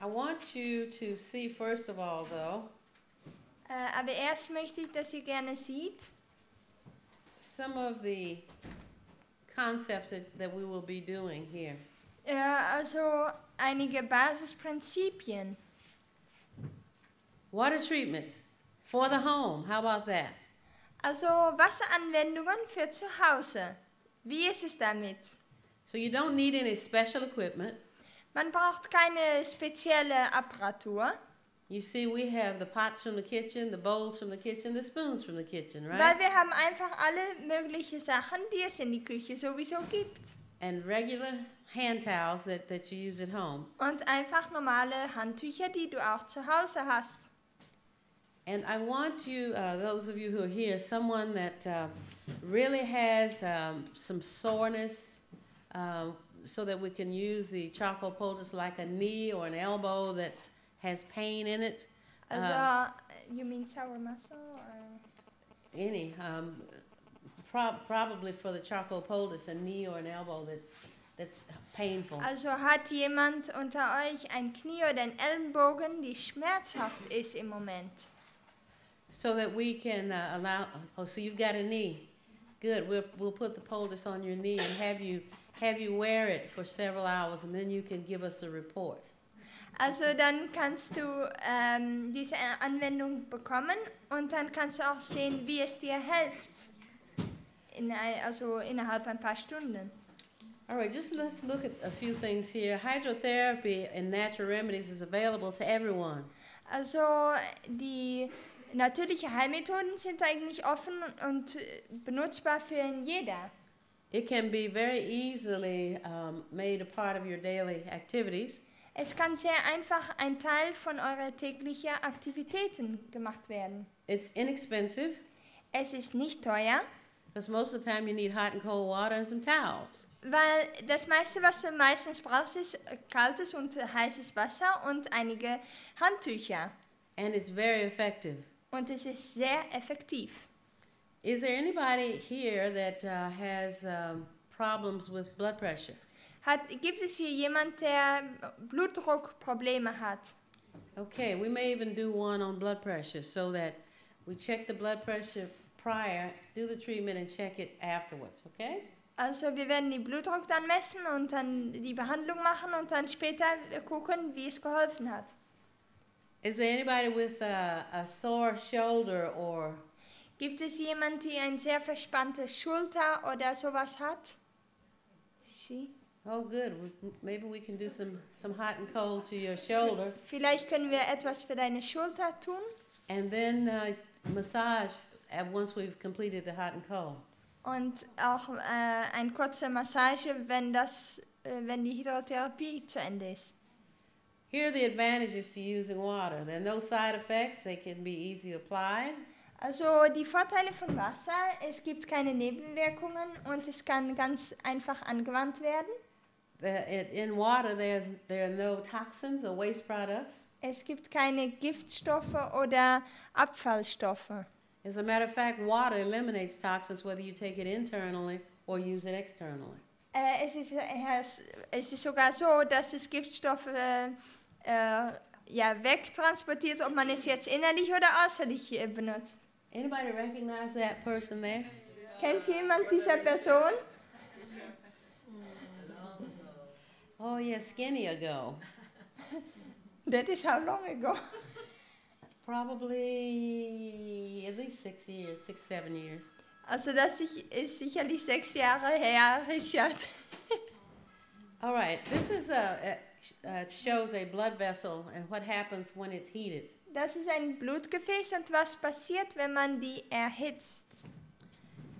I want you to see first of all, though, Aber erst möchte ich, dass ihr gerne seht, some of the concepts that we will be doing here. also einige Basisprinzipien. Water treatments for the home. How about that? Also Wasseranwendungen für zu Hause. Wie ist es damit? So you don't need any special equipment. Man braucht keine spezielle Apparatur, You see, we have the pots from the kitchen, the bowls from the kitchen, the spoons from the kitchen, weil right? wir haben einfach alle möglichen Sachen, die es in die Küche sowieso gibt. And regular hand towels that you use at home. Und einfach normale Handtücher, die du auch zu Hause hast. And I want you, those of you who are here, someone that really has some soreness, so that we can use the charcoal poultice like a knee or an elbow that has pain in it. Also, you mean sour muscle? Or? Any, probably for the charcoal poultice, a knee or an elbow that's painful. Also hat jemand unter euch ein Knie oder ein Ellenbogen, die schmerzhaft ist im Moment? So that we can so you've got a knee. Good, we'll put the poultice on your knee and have you wear it for several hours, and then you can give us a report. Also dann kannst du diese Anwendung bekommen und dann kannst du auch sehen, wie es dir hilft. Also innerhalb ein paar Stunden. All right, let's look at a few things here. Hydrotherapy and natural remedies is available to everyone. Also die natürlichen Heilmethoden sind eigentlich offen und benutzbar für jeder. It can be very easily made a part of your daily activities. Es kann sehr einfach ein Teil von eurer täglichen Aktivitäten gemacht werden. It's inexpensive. Es ist nicht teuer, Because most of the time you need hot and cold water and some towels. weil das meiste, was du meistens brauchst, ist kaltes und heißes Wasser und einige Handtücher. And it's very effective. Und es ist sehr effektiv. Is there anybody here that has problems with blood pressure? Gibt es hier jemand, der Blutdruckprobleme hat? Okay, we may even do one on blood pressure so that we check the blood pressure prior, do the treatment and check it afterwards, okay? Also wir werden den Blutdruck dann messen und dann die Behandlung machen und dann später gucken, wie es geholfen hat. Is there anybody with a sore shoulder or... Gibt es jemand, die eine sehr verspannte Schulter oder sowas hat? She? Oh, good. Maybe we can do some hot and cold to your shoulder. Vielleicht können wir etwas für deine Schulter tun. And then massage once we've completed the hot and cold. Und auch eine kurze Massage, wenn die Hydrotherapie zu Ende ist. Here are the advantages to using water. There are no side effects. They can be easy applied. Also die Vorteile von Wasser, es gibt keine Nebenwirkungen und es kann ganz einfach angewandt werden. In water there are no toxins or waste products. Es gibt keine Giftstoffe oder Abfallstoffe. As a matter of fact, water eliminates toxins whether you take it internally or use it externally. Es ist sogar so, dass es Giftstoffe wegtransportiert, ob man es jetzt innerlich oder äußerlich benutzt. Anybody recognize that person there? Kennt jemand diese Person? Oh, yeah, skinny ago. That is how long ago? Probably at least 6 years, 7 years. Also das ist sicherlich 6 Jahre her, Richard. All right, this is shows a blood vessel and what happens when it's heated. Das ist ein Blutgefäß und was passiert, wenn man die erhitzt.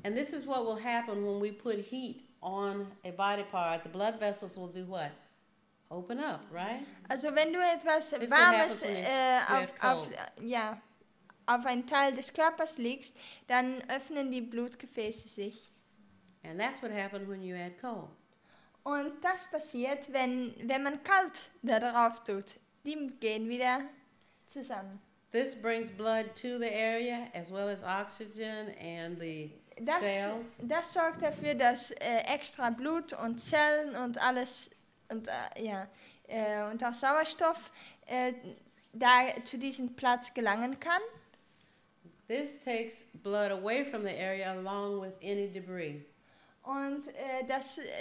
And this is what will happen when we put heat on a body part. The blood vessels will do what? Open up, right? Also wenn du etwas This Warmes what auf einen Teil des Körpers legst, dann öffnen die Blutgefäße sich. And that's what happens when you add cold. Und das passiert, wenn man kalt da drauf tut. Die gehen wieder zusammen. This brings blood to the area as well as oxygen and the cells. Das sorgt dafür, dass extra Blut und Zellen und alles und auch Sauerstoff da zu diesem Platz gelangen kann. This takes blood away from the area along with any debris. Und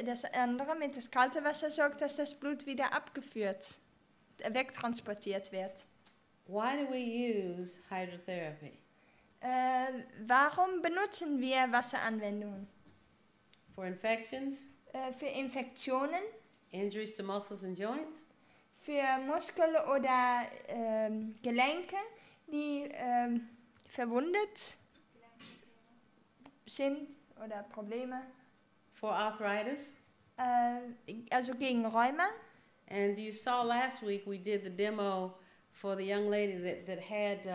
das andere mit das kalte Wasser sorgt, dass das Blut wieder abgeführt, wegtransportiert wird. Why do we use hydrotherapy? Warum benutzen wir Wasseranwendungen? For infections, Für Infektionen, injuries to muscles and joints, für Muskeln oder Gelenke, die verwundet sind oder Probleme. for arthritis. Also gegen Rheuma. And you saw last week we did the demo for the young lady that had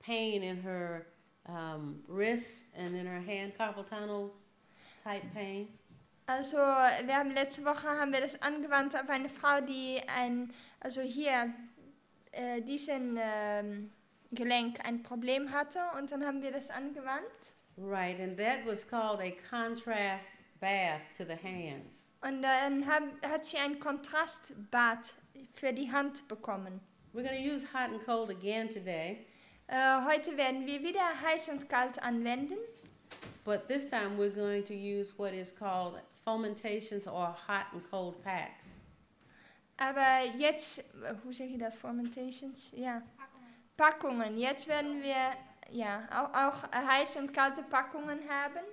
pain in her wrist and in her hand, carpal tunnel type pain. Also letzte Woche haben wir das angewandt auf eine Frau, die diesen Gelenk ein Problem hatte, und dann haben wir das angewandt. Right, and that was called a contrast bath to the hands. Und dann hat sie ein Kontrastbad für die Hand bekommen. We're going to use hot and cold again today, Heute werden wir wieder heiß und kalt anwenden. but this time we're going to use what is called fomentations or hot and cold packs. Aber jetzt, hoe zeg je dat, fermentations? Ja, Packungen. Jetzt werden wir auch heiße und kalte Packungen haben.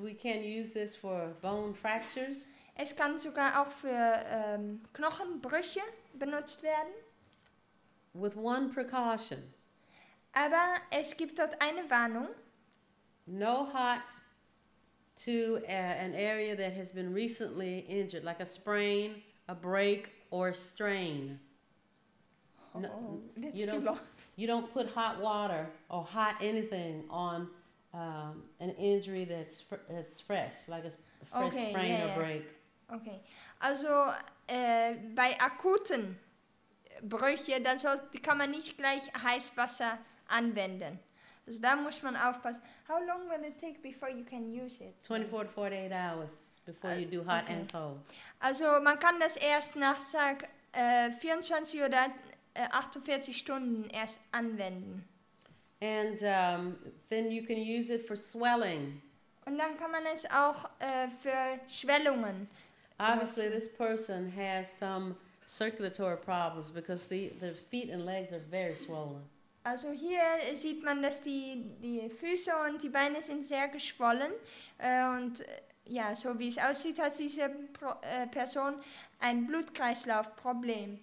We can use this for bone fractures. Es kann sogar auch für Knochenbrüche benutzt werden. With one precaution, Aber es gibt dort eine Warnung. no hot to an area that has been recently injured, like a sprain, a break, or a strain. No, you don't put hot water or hot anything on an injury that's fresh, like a fresh sprain or break. Okay, also bei akuten Brüche, kann man nicht gleich Heißwasser anwenden. Also da muss man aufpassen. How long will it take before you can use it? 24 to 48 hours before you do hot and cold. Also man kann das erst nach 24 oder 48 Stunden erst anwenden. And then you can use it for swelling. Und dann kann man es auch für Schwellungen. Obviously, this person has some circulatory problems because the feet and legs are very swollen. Also hier sieht man, dass die Füße und die Beine sind sehr geschwollen. Und ja, so wie es aussieht, hat diese Person ein Blutkreislaufproblem.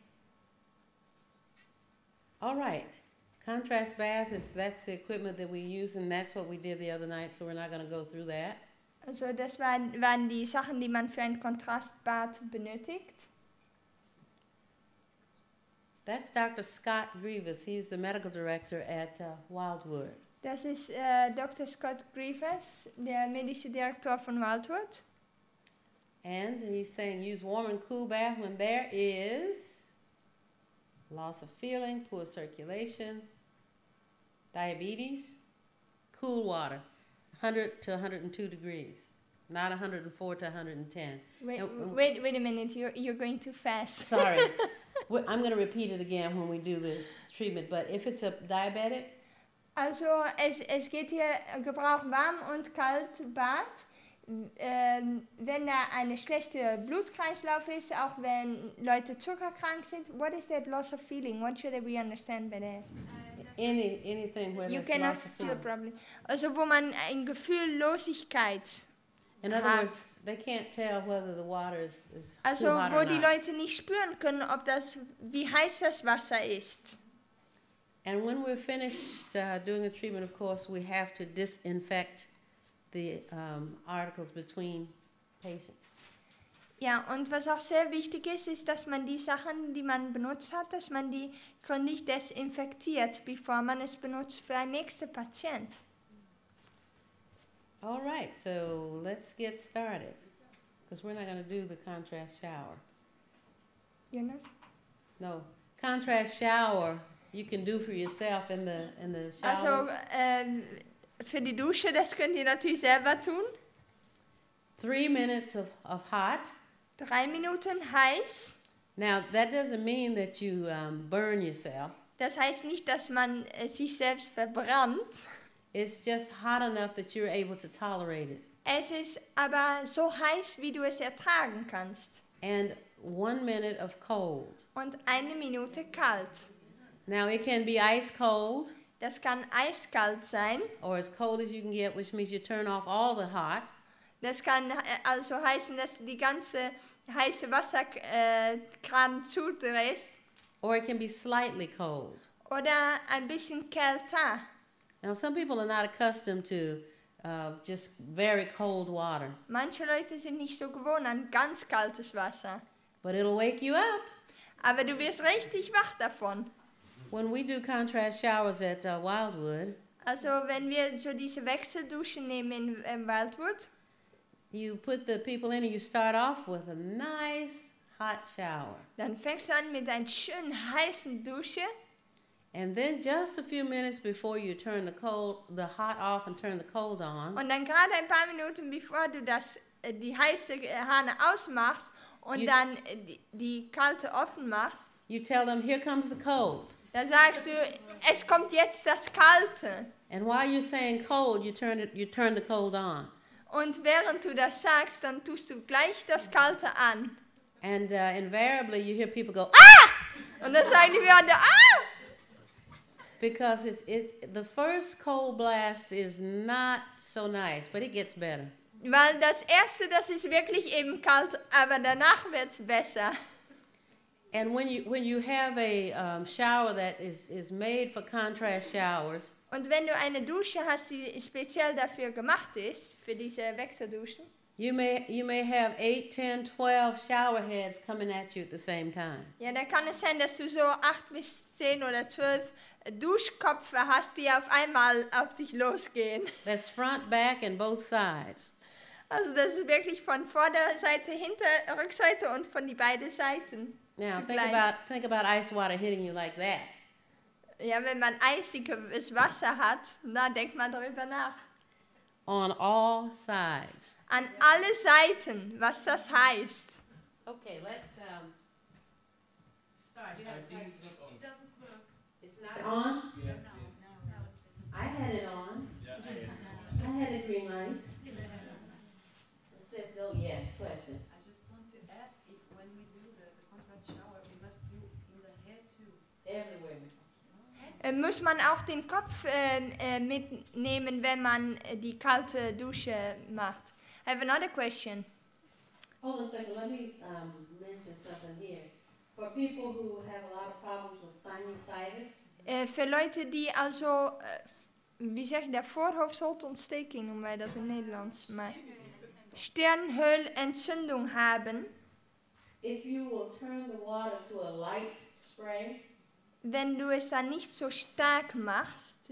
All right. Contrast bath that's the equipment that we use, and that's what we did the other night, so we're not going to go through that. Also das waren die Sachen, die man für ein Kontrastbad benötigt. That's Dr. Scott Grievous. He's the medical director at Wildwood. Das ist Dr. Scott Grievous, der medische Direktor von Wildwood. And he's saying use warm and cool bath when there is loss of feeling, poor circulation, diabetes, cool water, 100 to 102 degrees, not 104 to 110. Wait a minute, you're going too fast. Sorry. I'm going to repeat it again when we do the treatment, but if it's a diabetic, also es geht hier Gebrauch warm und kalt Bad. Wenn da eine schlechte Blutkreislauf ist, auch wenn Leute zuckerkrank sind. What is that loss of feeling? What should we understand by that? Anything where you there's cannot loss of feel feeling. problem. Also wo man ein Gefühllosigkeit In other words, they can't tell whether the water is also too hot wo or die not. Leute nicht spüren können, wie heiß das Wasser ist. And when we're finished doing a treatment, of course, we have to disinfect the articles between patients. Ja, und was auch sehr wichtig ist, ist, dass man die Sachen, die man benutzt hat, dass man die gründlich desinfektiert, bevor man es benutzt für einen nächsten Patient. All right, so let's get started, because we're not going to do the contrast shower. You know? No, contrast shower you can do for yourself in the shower. Also, für die Dusche, das könnt ihr natürlich selber tun. 3 minutes of hot, 3 Minuten heiß, Now, that doesn't mean that you burn yourself. Das heißt nicht, dass man sich selbst verbrannt. It's just hot enough that you're able to tolerate it. Es ist aber so heiß, wie du es ertragen kannst. And 1 minute of cold. Und 1 Minute kalt. Now, it can be ice cold. Das kann eiskalt sein. Or as cold as you can get, which means you turn off all the hot. Das kann also heißen, dass du die ganze heiße Wasserkran zudrehst. Or it can be slightly cold. Oder ein bisschen kälter. Now, some people are not accustomed to just very cold water. Manche Leute sind nicht so gewohnt an ganz kaltes Wasser. But it'll wake you up. Aber du wirst richtig wach davon. When we do contrast showers at Wildwood, Also wenn wir so diese Wechselduschen nehmen in Wildwood, you put the people in and you start off with a nice hot shower. dann fängst du an mit einer schönen heißen Dusche. And then just a few minutes before you turn the hot off and turn the cold on, Und dann gerade ein paar Minuten bevor du die heiße Hahn ausmachst und dann die kalte offen machst, you tell them, here comes the cold. da sagst du, es kommt jetzt das Kalte. And while you're saying cold, you turn the cold on. Und während du das sagst, dann tust du gleich das Kalte an. And invariably you hear people go, ah! Und dann sagen die wieder, ah! Because it's the first cold blast is not so nice, but it gets better. Weil das erste, das ist wirklich eben kalt, aber danach wird es besser. And when you have a shower that is made for contrast showers, Und wenn du eine Dusche hast, die speziell dafür gemacht ist, für diese Wechselduschen, you may have 8, 10, 12 shower heads coming at you at the same time. ja, dann kann es sein, dass du so 8 bis 10 oder 12 Duschköpfe hast, die auf einmal auf dich losgehen. That's front, back, and both sides. Also das ist wirklich von Vorderseite, Rückseite und von die beiden Seiten. Now zugleich. think about ice water hitting you like that. Ja, wenn man eisiges Wasser hat, dann denkt man darüber nach. On all sides. An alle Seiten, was das heißt. Okay, let's start. You have a question? It doesn't work. It's not on? Yeah. No, it is. I had it on. Yeah. I had a green light. It says go yes. Question. I just want to ask if when we do the contrast shower, we must do in the head too. Everywhere. Muss man auch den Kopf mitnehmen, wenn man die kalte Dusche macht? I have another question. Hold on a second. Let me mention something here. For people who have a lot of problems with sinusitis, Für Leute, die also, wie zeg je dat, voorhoofdholteontsteking noemen wij dat in Nederlands, maar Stirnhöhlenentzündung haben, if you will turn the water to a light spray wenn du es dann nicht so stark machst,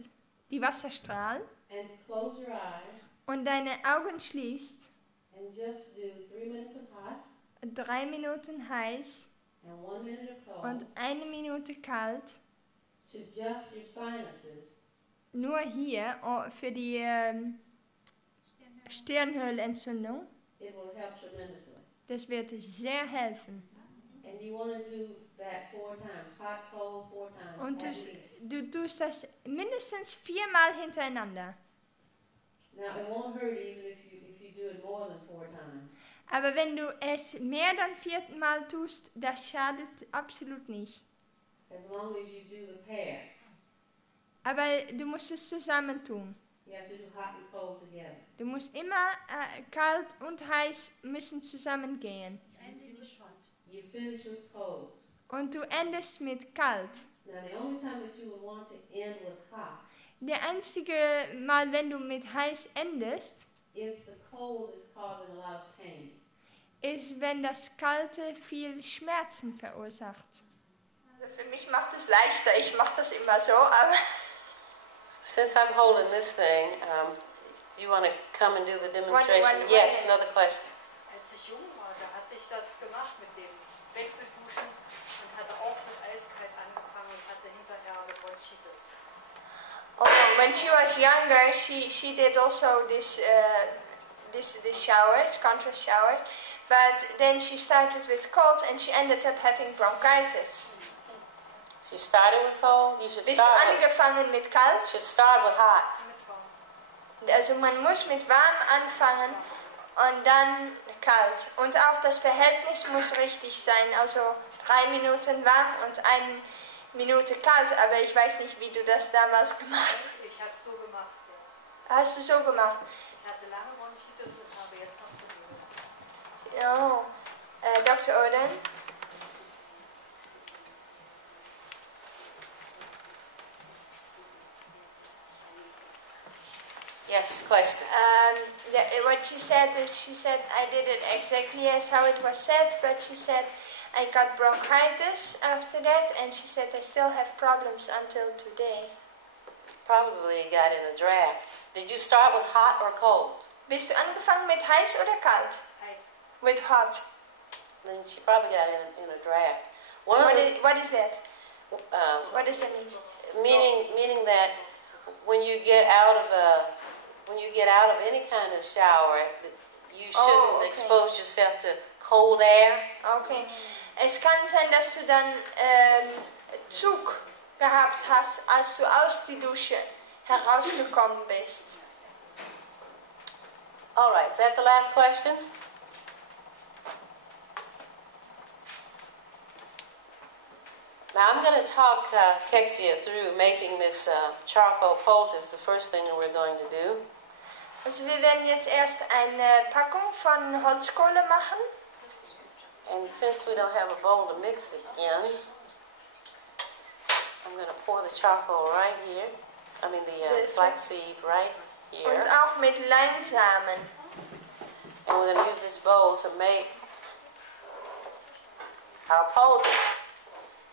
die Wasserstrahl, and close your eyes und deine Augen schließt, and just do 3 minutes of hot 3 Minuten heiß and 1 minute of cold und 1 Minute kalt, to just your sinuses, nur hier für die Stirnhöhlenentzündung, it will help tremendously. das wird sehr helfen. And you want to do that 4 times, hot, cold, 4 times Und at least. du tust das mindestens 4-mal hintereinander. Now it won't hurt even if you do it more than 4 times. Aber wenn du es mehr dann 4-mal tust, das schadet absolut nicht. As long as you do the pair. Aber du musst es zusammen tun. You have to do hot and cold together. Du musst immer kalt und heiß müssen zusammengehen. You finish with cold. Und du endest mit kalt. Now the only time that you would want to end with hot, Der einzige Mal, wenn du mit heiß endest, if the cold is causing a lot of pain. ist, wenn das Kalte viel Schmerzen verursacht. Also für mich macht es leichter. Ich mache das immer so, aber Since I'm holding this thing, do you want to come and do the demonstration? Yes, another question. Als ich jung war, da hatte ich das gemacht mit dem Wechselduschen und hatte auch mit eiskalt angefangen und hatte hinterher eine Bronchitis. when she was younger, she did also this showers, contrast showers. but then she started with cold and she ended up having bronchitis. She started with cold. You should Bist du angefangen mit kalt? should start with hot. Also man muss mit warm anfangen und dann kalt. Und auch das Verhältnis muss richtig sein. Also 3 Minuten warm und 1 Minute kalt. Aber ich weiß nicht, wie du das damals gemacht hast. Ich habe es so gemacht, ja. Hast du so gemacht? Ich hatte lange Bronchitis und habe jetzt noch so gemacht. Oh. Dr. Oden? Yes, question. What she said is, she said, I did it exactly as how it was said, but she said, I got bronchitis after that, and she said, I still have problems until today. Probably got in a draft. Did you start with hot or cold? Bist du angefangen mit heiß oder kalt? Heiß. With hot. Then she probably got in a draft. What is that? Um, What does that mean? meaning that when you get out of any kind of shower, you shouldn't okay. expose yourself to cold air. Okay. Es kann sein, dass du dann Zug gehabt hast, als du aus die Dusche herausgekommen bist. All right, is that the last question? Now I'm going to talk Kexia through making this charcoal poultice, the first thing that we're going to do. Also wir werden jetzt erst eine Packung von Holzkohle machen. And since we don't have a bowl to mix it in, I'm going to pour the charcoal right here. I mean the flaxseed right here. Und auch mit Leinsamen. And we're going to use this bowl to make our poultice.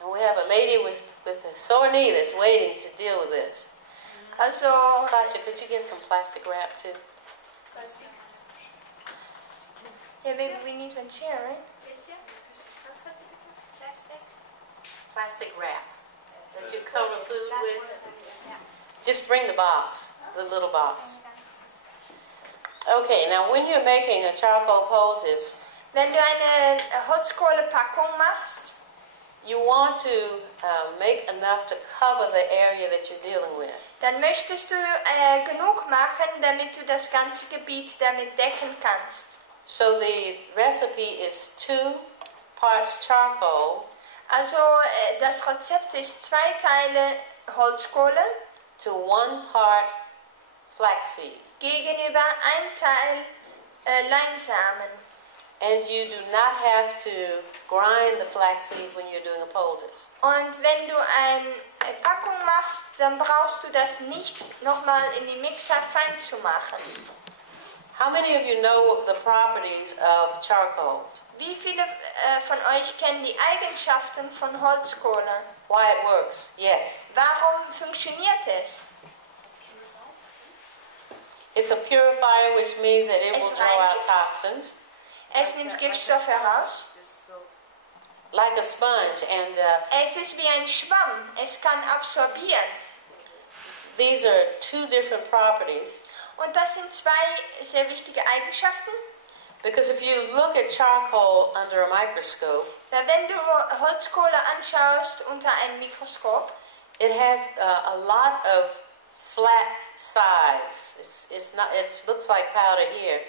And we have a lady with a sore knee that's waiting to deal with this. Also, Sasha, could you get some plastic wrap too? yeah, maybe we need one chair, right? Plastic wrap that you cover food with. Just bring the box, the little box. Okay, now when you're making a charcoal poultice, Wenn du eine Holzkohlepackung machst, you want to make enough to cover the area that you're dealing with. dann möchtest du genug machen, damit du das ganze Gebiet damit decken kannst. So the recipe is 2 parts charcoal Also das Rezept ist 2 Teile Holzkohle to 1 part flaxseed. gegenüber 1 Teil Leinsamen. And you do not have to grind the flaxseed when you're doing a poultice. Und wenn du eine Packung machst, dann brauchst du das nicht nochmal in die Mixer fein zu machen. How many of you know the properties of charcoal? Wie viele von euch kennen die Eigenschaften von Holzkohle? Why it works? Yes. Warum funktioniert es? It's a purifier, which means that it will throw out toxins Es nimmt Giftstoffe heraus. like a sponge. And Es ist wie ein Schwamm. Es kann absorbieren. these are 2 different properties. Und das sind 2 sehr wichtige Eigenschaften. Because if you look at charcoal under a microscope, Weil wenn du Holzkohle anschaust unter einem Mikroskop, it has a lot of flat sides. It looks like powder here,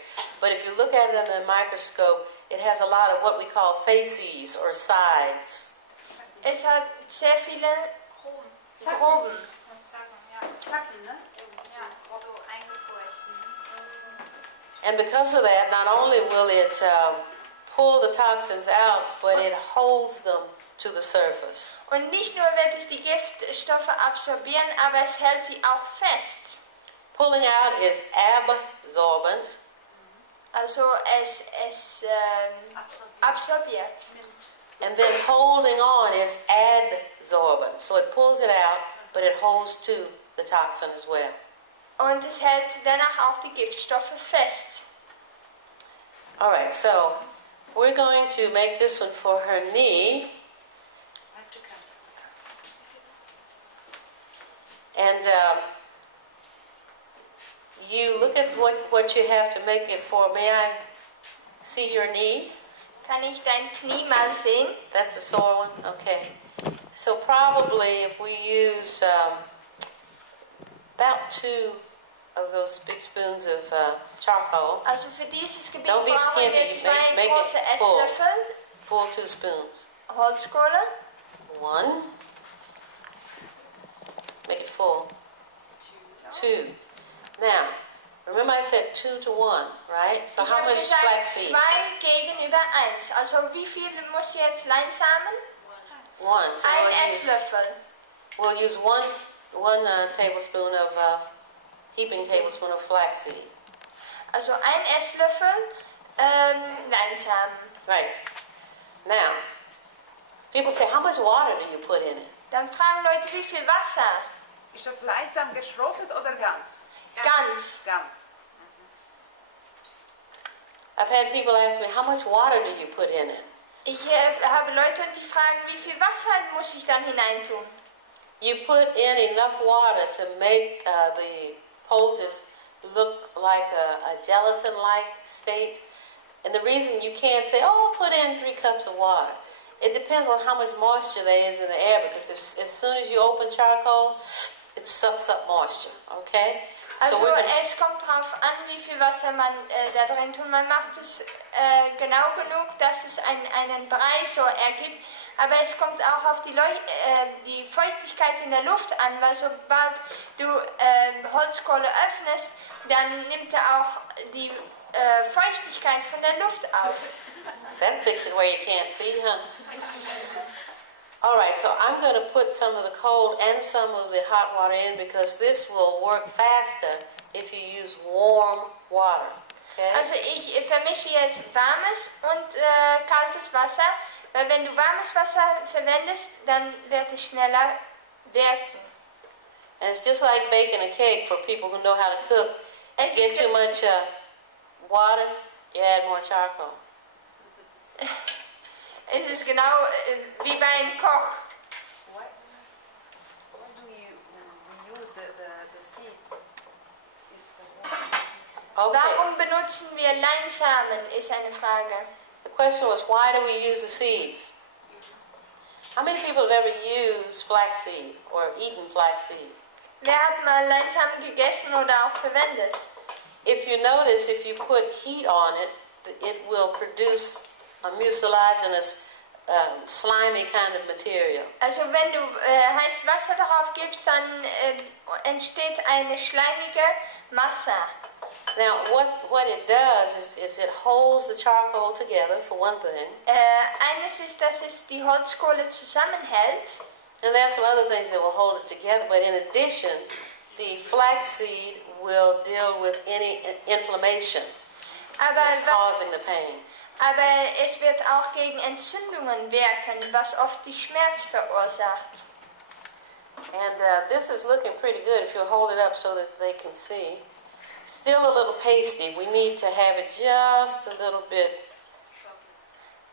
but if you look at it under a microscope, it has a lot of what we call facies or sides. es hat sehr viele Zacken. Gruben. Zacken, ne? Ja, so eingefurcht. And because of that, not only will it pull the toxins out, but it holds them to the surface. Und nicht nur wird es die Giftstoffe absorbieren, aber es hält die auch fest. Pulling out is absorbent, Also es absorbiert. and then holding on is adsorbent. So it pulls it out, but it holds to the toxin as well. Und es hält danach auch die Giftstoffe fest. All right, so we're going to make this one for her knee. And you look at what you have to make it for. May I see your knee? Kann ich dein Knie mal sehen? That's the sore one? Okay. So probably if we use about 2 of those big spoons of charcoal. Also für dieses Gebiet Don't be brauchen wir skimpy. 2 Make große it full. Esslöffel Full 2 spoons. Holzkohle. 1. Make it full. 2. Now, remember I said 2 to 1, right? So Ich how habe much gesagt flaxseed? 2 gegenüber 1. Also wie viel muss jetzt Leinsamen? 1. So Ein Esslöffel. we'll use one tablespoon of heaping tablespoon of flaxseed. Also ein Esslöffel Leinsamen. Right. Now, people say, how much water do you put in it? Dann fragen Leute, wie viel Wasser? Ist das Leinsamen geschrottet oder ganz? Ganz. Ganz. I've had people ask me, how much water do you put in it? Ich habe Leute und die fragen, wie viel Wasser muss ich dann hineintun? You put in enough water to make the poultice look like a gelatin-like state. And the reason you can't say, oh, put in 3 cups of water. It depends on how much moisture there is in the air, because as soon as you open charcoal, it sucks up moisture, okay? Also So es kommt darauf an, wie viel Wasser man da drin tut. Man macht es genau genug, dass es einen Brei so ergibt. Aber es kommt auch auf die Feuchtigkeit in der Luft an, weil sobald du Holzkohle öffnest, dann nimmt er auch die Feuchtigkeit von der Luft auf. that fixes it where you can't see, huh? All right, so I'm going to put some of the cold and some of the hot water in, because this will work faster if you use warm water. Okay? Also ich vermische jetzt warmes und kaltes Wasser, weil wenn du warmes Wasser verwendest, dann wird es schneller wirken. And it's just like baking a cake for people who know how to cook. If you get too much water, you add more charcoal. Es ist genau wie bei einem Koch. What do we use the seeds? Okay. Warum benutzen wir Leinsamen, ist eine Frage. The question was, why do we use the seeds? How many people have ever used flaxseed or eaten flaxseed? Wer hat mal Leinsamen gegessen oder auch verwendet? If you notice, if you put heat on it, it will produce a mucilaginous, slimy kind of material. Also wenn du heißes Wasser darauf gibst, dann entsteht eine schleimige Masse. Now, what it does is it holds the charcoal together, for one thing. Eines ist, dass es die Holzkohle zusammenhält. And there are some other things that will hold it together, but in addition, the flaxseed will deal with any inflammation that's causing the pain. Aber es wird auch gegen Entzündungen wirken, was oft die Schmerz verursacht. And this is looking pretty good if you hold it up so that they can see. Still a little pasty. We need to have it just a little bit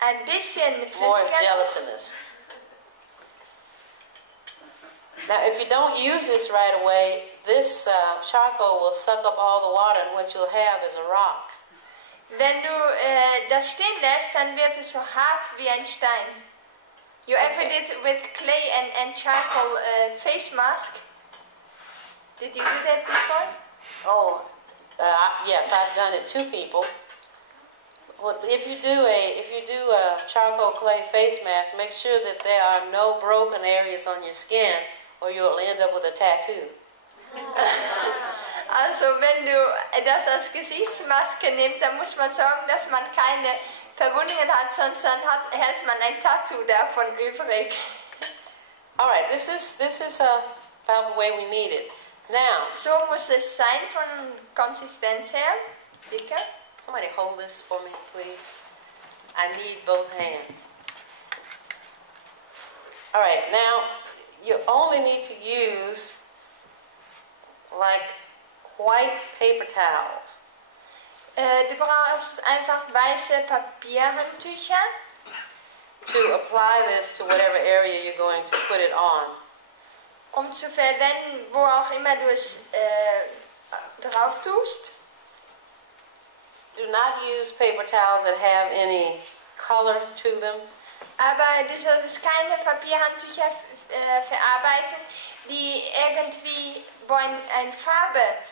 Ein bisschen more flüssiger. gelatinous. Now, if you don't use this right away, this charcoal will suck up all the water, and what you'll have is a rock. Wenn du das stehen lässt, dann wird es so hart wie ein Stein. You ever did with clay and charcoal face mask? Did you do that before? Oh, yes, I've done it to people. Well, if you do a charcoal clay face mask, make sure that there are no broken areas on your skin, or you'll end up with a tattoo. Also wenn du das als Gesichtsmaske nimmst, dann muss man sorgen, dass man keine Verwundungen hat, sonst dann hält man ein Tattoo davon übrig. All right, this is about the way we need it. Now, So muss es sein von Konsistenz her, dicker. somebody hold this for me, please. I need both hands. All right, now you only need to use like white paper towels. Du brauchst einfach weiße Papierhandtücher, To apply this to whatever area you're going to put it on. zu verwenden, wo auch immer du es drauf tust. do not use paper towels that have any color to them. Aber du solltest keine Papierhandtücher verarbeiten, die irgendwie, wo ein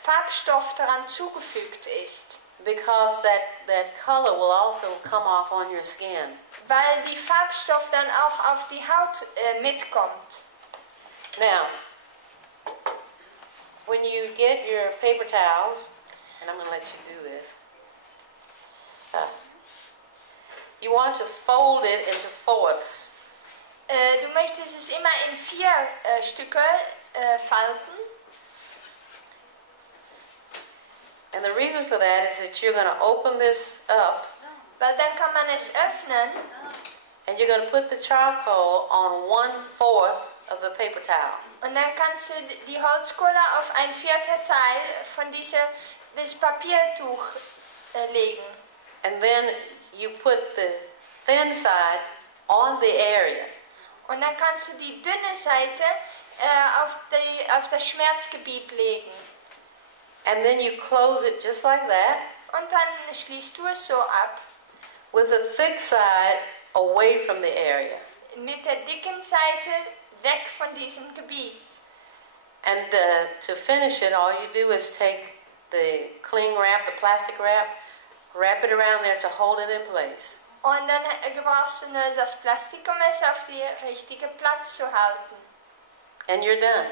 Farbstoff daran zugefügt ist. Because that color will also come off on your skin. Weil die Farbstoff dann auch auf die Haut mitkommt. Now, when you get your paper towels, and I'm going to let you do this, you want to fold it into fourths. Du möchtest es immer in 4 Stücke falten. And the reason for that is that you're going to open this up, Weil dann kann man es öffnen and you're going to put the charcoal on 1/4 of the paper towel. und dann kannst du die Holzkohle auf 1/4 Teil von das Papiertuch legen. And then you put the thin side on the area. Und dann kannst du die dünne Seite auf das Schmerzgebiet legen. And then you close it just like that, Und dann schließt du es so ab. with the thick side away from the area. Mit der dicken Seite weg von diesem Gebiet. And to finish it, all you do is take the cling wrap, the plastic wrap it around there to hold it in place. Und dann gebrauchst du nur das Plastik, um es auf die richtige Platz zu halten. And you're done.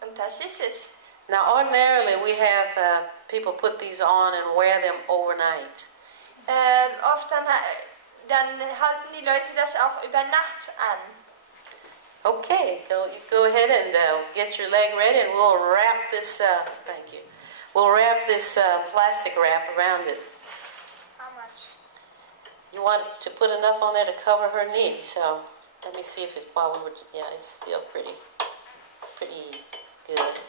Und das ist es. Now, ordinarily, we have people put these on and wear them overnight. Oft dann halten die Leute das auch über Nacht an. Okay, go ahead and get your leg ready, and we'll wrap this. Thank you. We'll wrap this plastic wrap around it. How much? You want to put enough on there to cover her knee. So let me see if it. Yeah, it's still pretty good.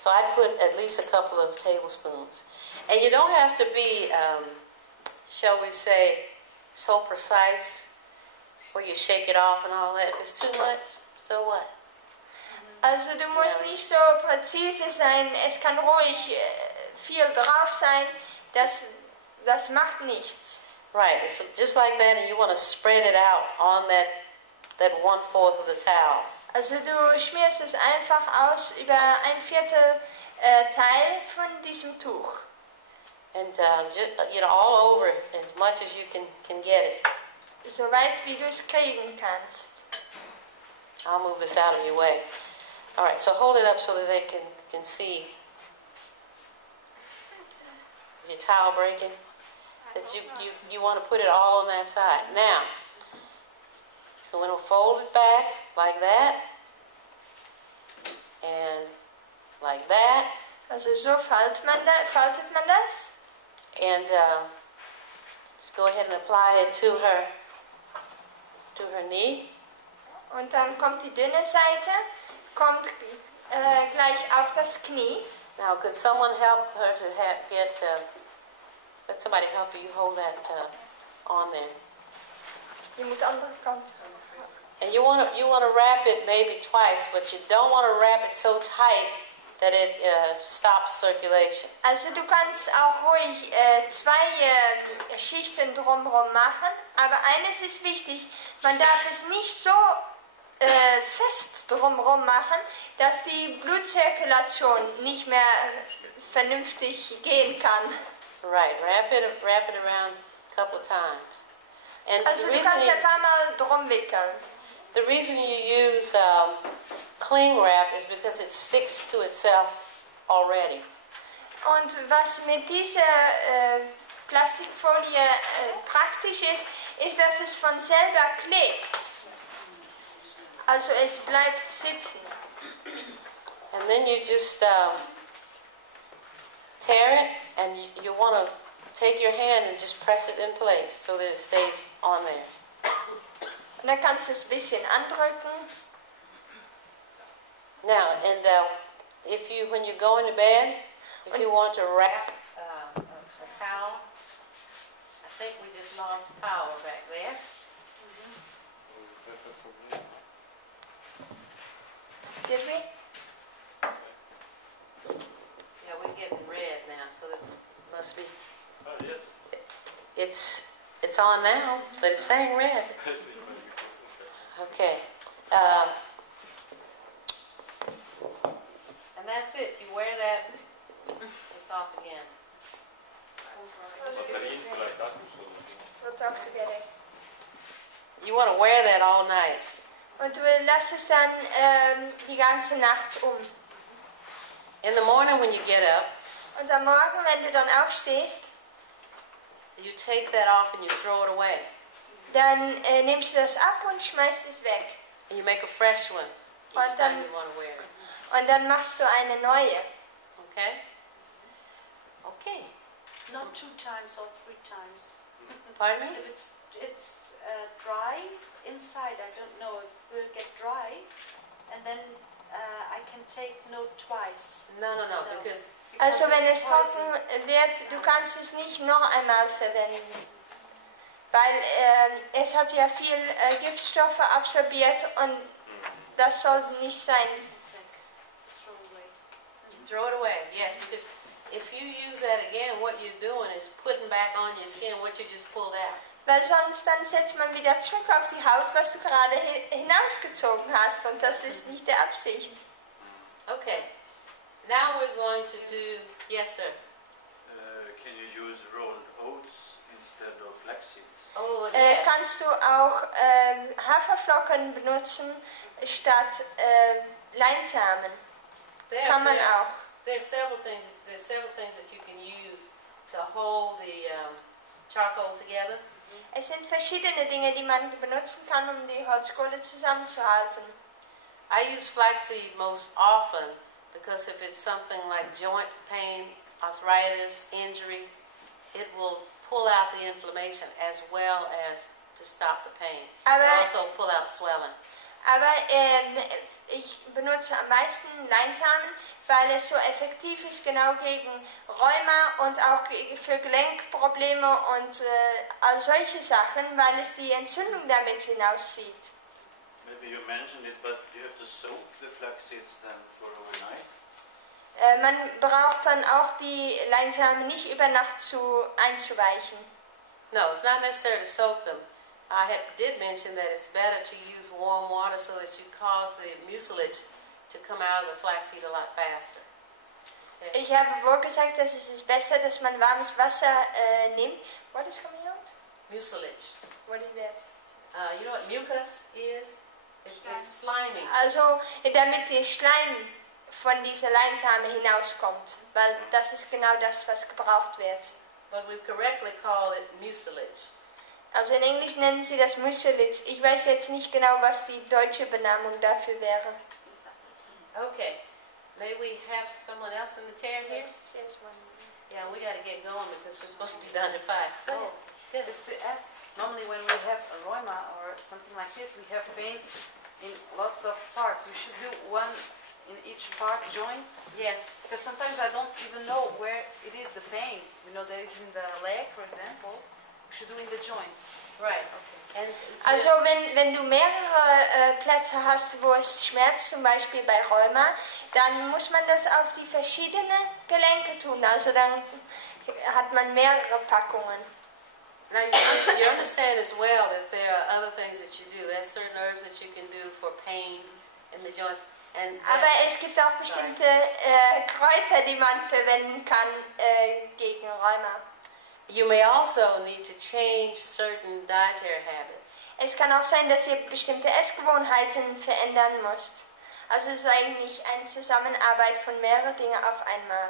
So I put at least a couple of tablespoons, and you don't have to be, shall we say, so precise where you shake it off and all that. If it's too much, so what? Also du musst nicht so präzise sein, es kann ruhig viel drauf sein, das macht nichts. Right, it's just like that, and you want to spread it out on that 1/4 of the towel. Also du schmierst es einfach aus über 1/4 Teil von diesem Tuch. And just, all over as much as you can get it. So weit wie du es kriegen kannst. I'll move this out of your way. All right, so hold it up so that they can see. Is your towel breaking? That you want to put it all on that side. Now, so we'll fold it back like that, and like that. Also so faltet man das. And just go ahead and apply it to her knee. Und dann kommt die dünne Seite, kommt gleich auf das Knie. Now, could someone help her to let somebody help you hold that on there? Je moet de andere kant. And you want to wrap it maybe twice, but you don't want to wrap it so tight that it stops circulation. Also du kannst auch ruhig 2 Schichten drumherum machen, aber eines ist wichtig, man darf es nicht so fest drumherum machen, dass die Blutzirkulation nicht mehr vernünftig gehen kann. Right, wrap it around a couple of times. And Also du kannst ein paar Mal drum wickeln. the reason you use cling wrap is because it sticks to itself already. Und was mit dieser Plastikfolie praktisch ist, dass es von selber klebt. Also es bleibt sitzen. And then you just tear it, and you want to take your hand and just press it in place so that it stays on there. Und dann kannst du es ein bisschen andrücken. Now, and when you go into bed, if you want to wrap a towel, I think we just lost power back there. Did we? Yeah, we're getting red now, so that must be. Oh, yes. It's on now, but it's saying red. Okay. And that's it. You wear that, it's off again. We'll talk together. You want to wear that all night. Und du lässt es dann die ganze Nacht um. In the morning when you get up, Und am Morgen, wenn du dann aufstehst, you take that off and you throw it away. dann nimmst du das ab und schmeißt es weg. And you make a fresh one each time you want to wear it. Und dann machst du eine neue. Okay? Okay. Not 2 times or 3 times. Pardon me? If it's dry inside, I don't know if it will get dry, and then I can take note twice. No, because Also wenn es trocken wird, du kannst es nicht noch einmal verwenden. Weil es hat ja viel Giftstoffe absorbiert und das soll nicht sein. you throw it away. Yes, because if you use that again, what you're doing is putting back on your skin what you just pulled out. Weil sonst dann setzt man wieder zurück auf die Haut, was du gerade hinausgezogen hast und das ist nicht der Absicht. Okay. Now we're going to do, yes sir. Can you use rolled oats instead of flax seeds? Oh, yes. Kannst du auch Haferflocken benutzen statt Leinsamen? Kann man auch. There's several things that you can use to hold the charcoal together. Es sind verschiedene Dinge, die man benutzen kann, um die Holzkohle zusammenzuhalten. I use flaxseed most often because if it's something like joint pain, arthritis, injury, it will pull out the inflammation as well as to stop the pain. It also pull out swelling. Aber ich benutze am meisten Leinsamen, weil es so effektiv ist, genau gegen Rheuma und auch für Gelenkprobleme und all solche Sachen, weil es die Entzündung damit hinauszieht. Maybe you mentioned it, but you have to soak the flax seeds then for overnight. Man braucht dann auch die Leinsamen nicht über Nacht einzuweichen. No, it's not necessary to soak them. I did mention that it's better to use warm water so that you cause the mucilage to come out of the flaxseed a lot faster. Okay. Ich habe wohl gesagt, dass es ist besser, dass man warmes Wasser nimmt. What is coming out? Mucilage. What is that? You know what mucus is? It's slimy. Also, damit der Schleim von dieser Leinsamen hinauskommt, weil das ist genau das, was gebraucht wird. But we correctly call it mucilage. Also in Englisch nennen sie das Mucilage. Ich weiß jetzt nicht genau, was die deutsche Benamung dafür wäre. Okay. May we have someone else in the chair here? Yes, one. Yeah, we got to get going because we're supposed to be done at 5. Oh, just to ask, normally when we have a rheuma or something like this, we have pain in lots of parts. We should do one in each part, joints? Yes. Because sometimes I don't even know where it is the pain. You know, that it's in the leg, for example. We should do in the joints. Right. Okay. And Also wenn du mehrere Plätze hast, wo es schmerzt, zum Beispiel bei Rheuma, dann muss man das auf die verschiedenen Gelenke tun. Also dann hat man mehrere Packungen. now you understand as well that there are other things that you do. There's certain herbs that you can do for pain in the joints. And Aber es gibt auch bestimmte Kräuter, die man verwenden kann gegen Rheuma. you may also need to change certain dietary habits. Es kann auch sein, dass ihr bestimmte Essgewohnheiten verändern müsst. Also es ist eigentlich eine Zusammenarbeit von mehreren Dingen auf einmal.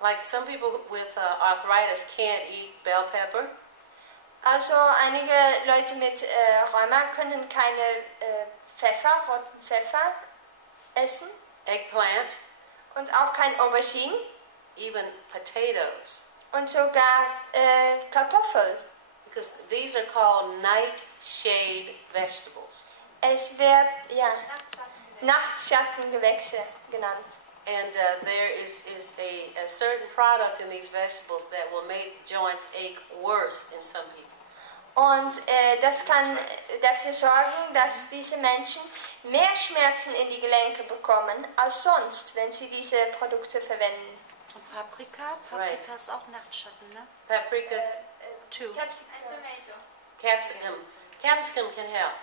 Like some people with arthritis can't eat bell pepper. Also einige Leute mit Rheuma können keine roten Pfeffer essen Eggplant, und auch kein Aubergine even potatoes, und sogar Kartoffeln. because these are called nightshade vegetables. Es wird Nachtschattengewächse genannt. And there is a certain product in these vegetables that will make joints ache worse in some people. Und das kann dafür sorgen, dass diese Menschen mehr Schmerzen in die Gelenke bekommen als sonst, wenn sie diese Produkte verwenden. Und Paprika? Paprika ist auch Nachtschatten, ne? Paprika, two? Capsicum. Capsicum can help.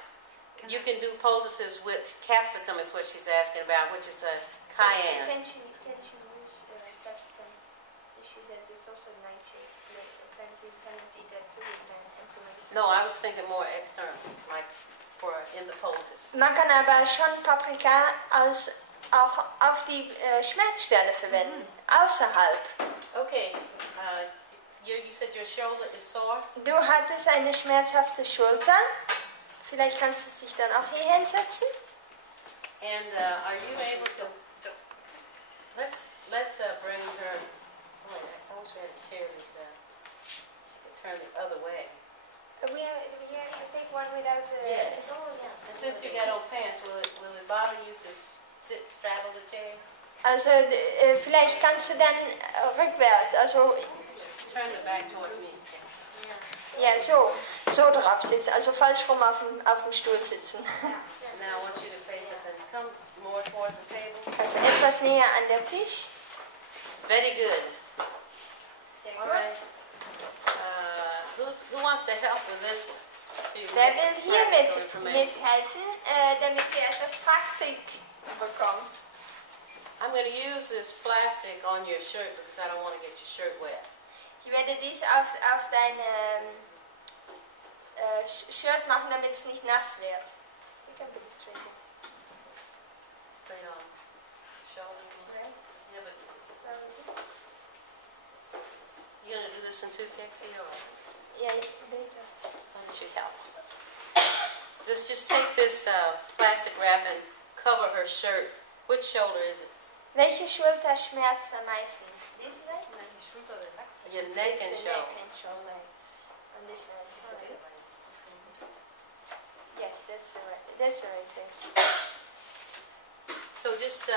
You can do poultices with capsicum is what she's asking about, which is a cayenne. Can she use capsicum? She said it's also nightshade. Apparently you cannot eat that too and tomato. No, I was thinking more external, like for in the poultice. Man kann aber schon Paprika auch auf die Schmerzstelle verwenden, außerhalb. Okay, you said your shoulder is sore? Du hattest eine schmerzhafte Schulter. Vielleicht kannst du dich dann auch hier hinsetzen. And are you able to? Let's bring her. Oh, I wish we had a chair that she could turn the other way. We have to take one without a... Yes. Oh, yeah. And since you got on pants, will it bother you to straddle the chair? Also, vielleicht kannst du dann rückwärts, also... Turn the back towards me. Ja, so drauf sitzen, also falsch rum auf dem Stuhl sitzen. Now I want you to face us and come more towards the table. Also etwas näher an der Tisch. Very good. Sehr All gut. right. Who wants to help with this one? To Wer get some will hier practical information? mithelfen, damit ihr etwas Praktik bekommt? I'm going to use this plastic on your shirt because I don't want to get your shirt wet. Ich werde dies auf dein Shirt machen, damit es nicht nass wird. You can put it straight here. Straight on. Shoulder. Yeah, but you going to do this one too, Kexie? Or Ja, bitte. why don't you help? Just take this plastic wrap and cover her shirt. Which shoulder is it? Welche Schulter schmerzt am meisten? Diese Seite? Your neck and It's the shoulder. neck and shoulder. On this side. Yes, that's the right here. So just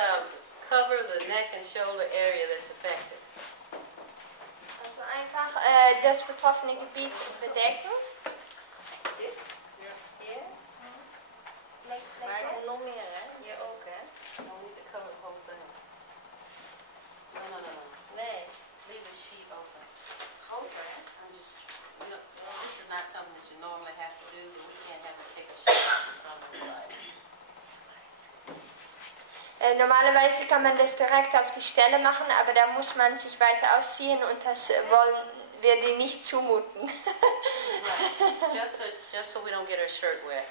cover the neck and shoulder area that's affected. Also einfach das betroffene Gebiet bedecken. Dit? Ja. Hier? Like that? Nog meer, hè? Hier ook, hè? No, we need to cover the whole thing. No. Nee. Leave the sheet open. Groter, hè? This is not something that you normally have to do, but we can't have to take a sheet off in front of everybody. Normalerweise kann man das direkt auf die Stelle machen, aber da muss man sich weiter ausziehen und das wollen wir dir nicht zumuten. Right. Just so we don't get our shirt wet.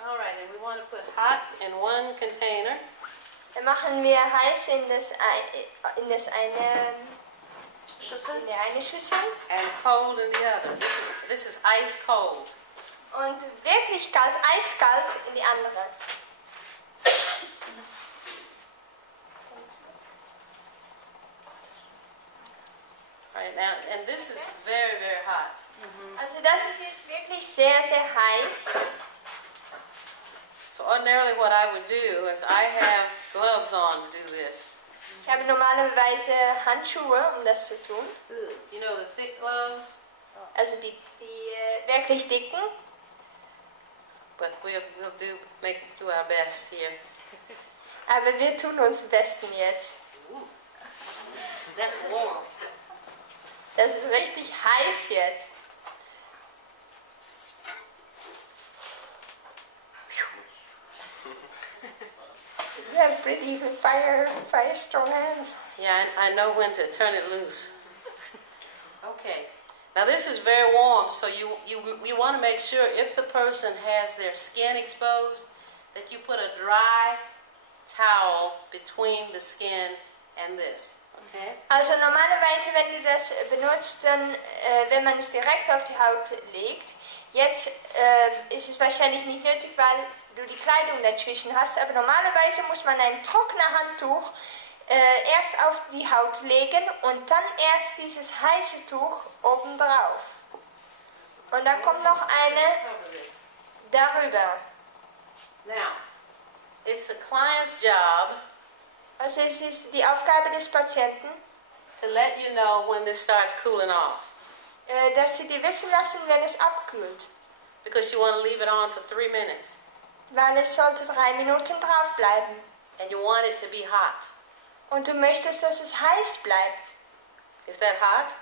All right, and we want to put hot in one container. Dann machen wir heiß in der eine Schüssel And cold in the other. This is ice cold. und wirklich kalt, eiskalt in die andere. Right now, and this is very, very hot. Also das ist jetzt wirklich sehr, sehr heiß. So ordinarily what I would do is I have gloves on to do this. Ich habe normalerweise Handschuhe, um das zu tun. You know the thick gloves? Also die wirklich dicken. But we'll do our best here. Aber wir tun uns am besten jetzt. Ooh, that's warm. Das ist richtig heiß jetzt. You have pretty fire strong hands. Yeah, I know when to turn it loose. Okay. Now this is very warm, so you want to make sure if the person has their skin exposed, that you put a dry towel between the skin and this. Okay? Also normalerweise, wenn du das benutzt, dann, wenn man es direkt auf die Haut legt, jetzt ist es wahrscheinlich nicht nötig, weil du die Kleidung dazwischen hast, aber normalerweise muss man ein trockenes Handtuch erst auf die Haut legen und dann erst dieses heiße Tuch oben drauf. Und dann kommt noch eine darüber. Now, it's the client's job Also es ist die Aufgabe des Patienten, to let you know when this starts cooling off. dass sie dir wissen lassen, wenn es abkühlt. Because you want to leave it on for 3 minutes. Weil es sollte 3 Minuten drauf bleiben. And you want it to be hot. Und du möchtest, dass es heiß bleibt. Is that hot?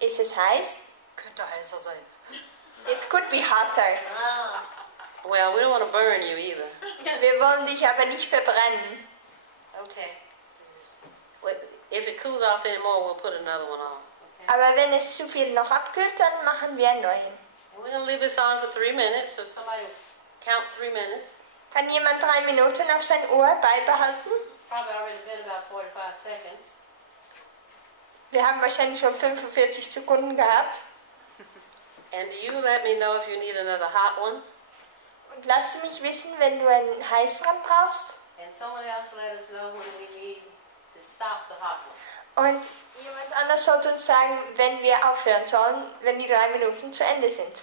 Ist es heiß? Könnte heißer sein. It could be hotter. Well, we don't want to burn you either. Wir wollen dich aber nicht verbrennen. Okay. Well, if it cools off anymore, we'll put another one on. Okay. Aber wenn es zu viel noch abkühlt, dann machen wir einen neuen. We're going to leave this on for 3 minutes, so somebody count 3 minutes. Kann jemand 3 Minuten auf sein Ohr beibehalten? It's probably already been about 45 seconds. Wir haben wahrscheinlich schon 45 Sekunden gehabt. And you let me know if you need another hot one. Und lass mich wissen, wenn du einen heißeren brauchst. And someone else let us know when we need to stop the hot one. Und jemand anders sollte uns sagen, wenn wir aufhören sollen, wenn die 3 Minuten zu Ende sind.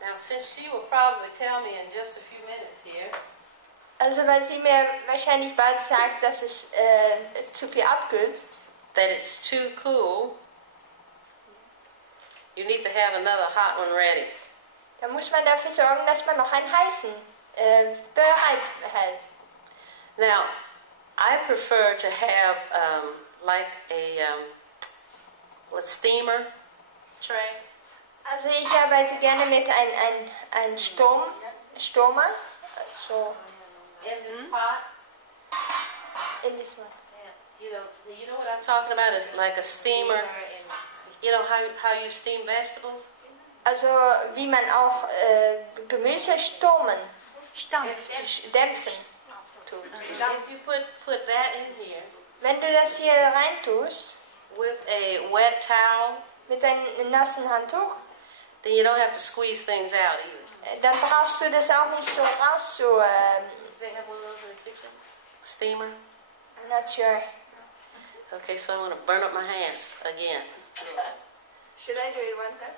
Now, since she will probably tell me in just a few minutes here, Also weil sie mir wahrscheinlich bald sagt, dass es zu viel abkühlt, that it's too cool, you need to have another hot one ready. dann muss man dafür sorgen, dass man noch einen heißen bereit hält. Now, I prefer to have like a steamer tray. Also ich arbeite gerne mit einem Stoma, so In this pot. in this one. You know what I'm talking about? It's like a steamer. You know how you steam vegetables? Also wie man auch Gemüse stomen, dämpfen tut. If you put that in here Wenn du das hier rein tust, with a wet towel, mit einem nassen Handtuch, then you don't have to squeeze things out either. dann brauchst du das auch nicht so raus zu, Do they have one of those in the kitchen? Steamer? I'm not sure. Okay, so I'm going to burn up my hands again. Should I do it one time?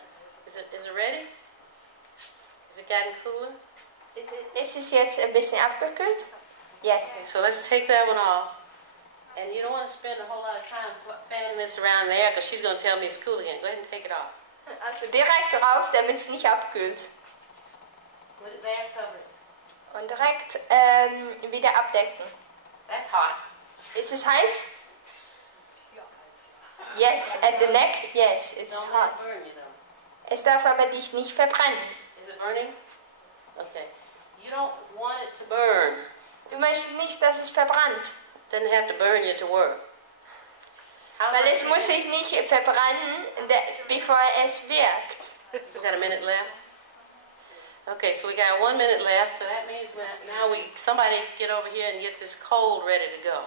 Is it ready? Is it getting cooler? Ist es jetzt ein bisschen abgekühlt? Yes. Okay, so let's take that one off. And you don't want to spend a whole lot of time fanning this around in the air because she's going to tell me it's cool again. Go ahead and take it off. Also direkt drauf, damit es nicht abkühlt. Put it there and cover it. Und direkt wieder abdecken. That's hot. Ist es heiß? Ja, heiß. Yes. At the neck? Yes, it's Don't hot. let it burn you though. Es darf aber dich nicht verbrennen. Is it burning? Okay. You don't want it to burn. Du möchtest nicht, dass es verbrannt. Doesn't have to burn you to work. Weil es muss sich nicht verbrennen, bevor es wirkt. We got a minute left. Okay, so we got 1 minute left, so that means now somebody get over here and get this cold ready to go.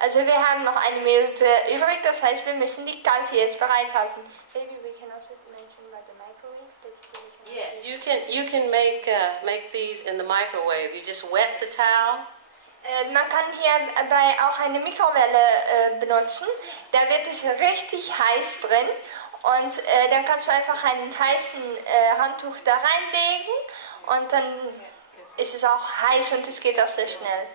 Also wir haben noch 1 Minute übrig, das heißt, wir müssen die kalte jetzt bereithalten. Maybe we can also mention about the microwave. Yes, you can make these in the microwave. You just wet the towel. Man kann hierbei auch eine Mikrowelle benutzen. Da wird es richtig heiß drin. Und dann kannst du einfach einen heißen Handtuch da reinlegen. Und dann ist es auch heiß und es geht auch sehr schnell.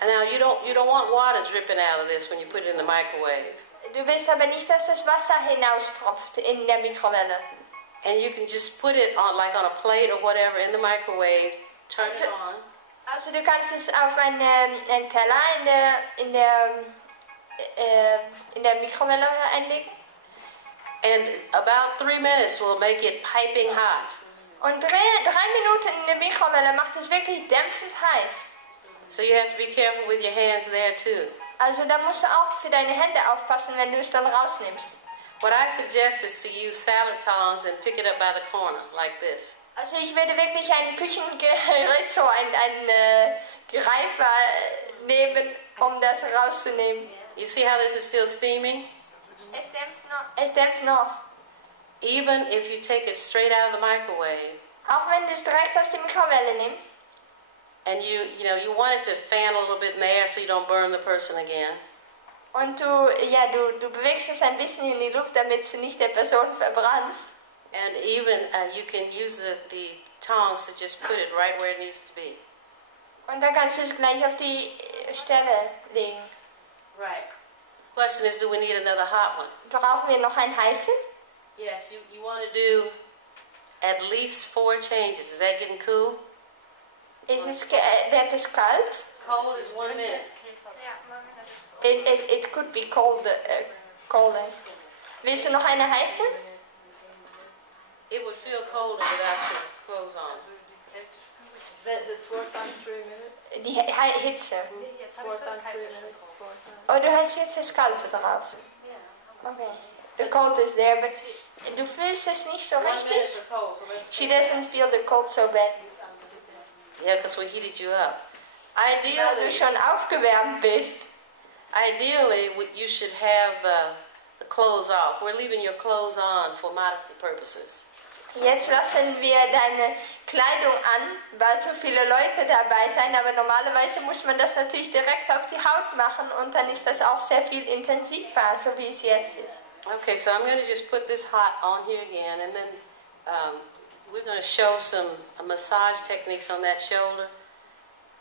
Now you don't want water dripping out of this when you put it in the microwave. Du willst aber nicht, dass das Wasser hinaustropft in der Mikrowelle. And you can just put it on like on a plate or whatever in the microwave. Turn it on. Also du kannst es auf einen Teller in der Mikrowelle einlegen. And about 3 minutes will make it piping hot. Und 3 Minuten in der Mikrowelle macht es wirklich dämpfend heiß. So you have to be careful with your hands there too. Also da musst du auch für deine Hände aufpassen, wenn du es dann rausnimmst. What I suggest is to use salad tongs and pick it up by the corner like this. Also ich würde wirklich ein Küchengerät, so ein Greifer nehmen, um das rauszunehmen. You see how this is still steaming? Es dämpft noch. Even if you take it straight out of the microwave Auch wenn du es direkt aus der Mikrowelle nimmst. and you want it to fan a little bit in the air so you don't burn the person again. Und du bewegst es ein bisschen in die Luft, damit du nicht der Person verbrannst. And even you can use the tongs to just put it right where it needs to be. Und dann kannst du es gleich auf die Stelle legen. Right. Question is, do we need another hot one? Brauchen wir noch einen heißen? Yes, you want to do at least 4 changes. Is that getting cool? Wird es kalt? Cold is 1 minute. It could be cold. Willst du noch eine heiße? It would feel colder without your clothes on. That's it 4 times 3 minutes? Die Hitze. Nee, jetzt habe ich das kalte schon drauf. Oh, du hast jetzt das Kalte drauf. Okay. The cold is there, but du fühlst es nicht so 1 richtig? minute for cold, so let's She doesn't feel the cold so bad. Yeah, because we heated you up. Weil du Ideally, schon aufgewärmt bist. you should have the clothes off. We're leaving your clothes on for modesty purposes. Jetzt lassen wir deine Kleidung an, weil so viele Leute dabei sind, aber normalerweise muss man das natürlich direkt auf die Haut machen und dann ist das auch sehr viel intensiver, so wie es jetzt ist. Okay, so I'm going to just put this hot on here again, and then we're going to show some massage techniques on that shoulder.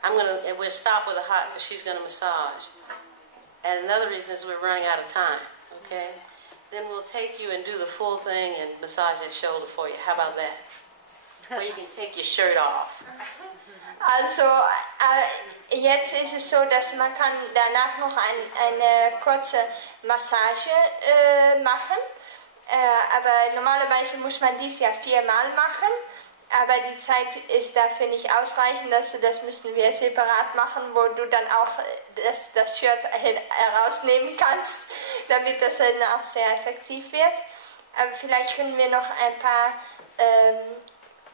And we'll stop with the hot because she's going to massage. And another reason is we're running out of time, okay? Then we'll take you and do the full thing and massage that shoulder for you. How about that? Where you can take your shirt off. Also, jetzt ist es so, dass man kann danach noch eine kurze Massage machen. Aber normalerweise muss man dies ja 4-mal machen. Aber die Zeit ist dafür nicht ausreichend, also das müssen wir separat machen, wo du dann auch das Shirt herausnehmen kannst, damit das dann auch sehr effektiv wird. Aber vielleicht können wir noch ein paar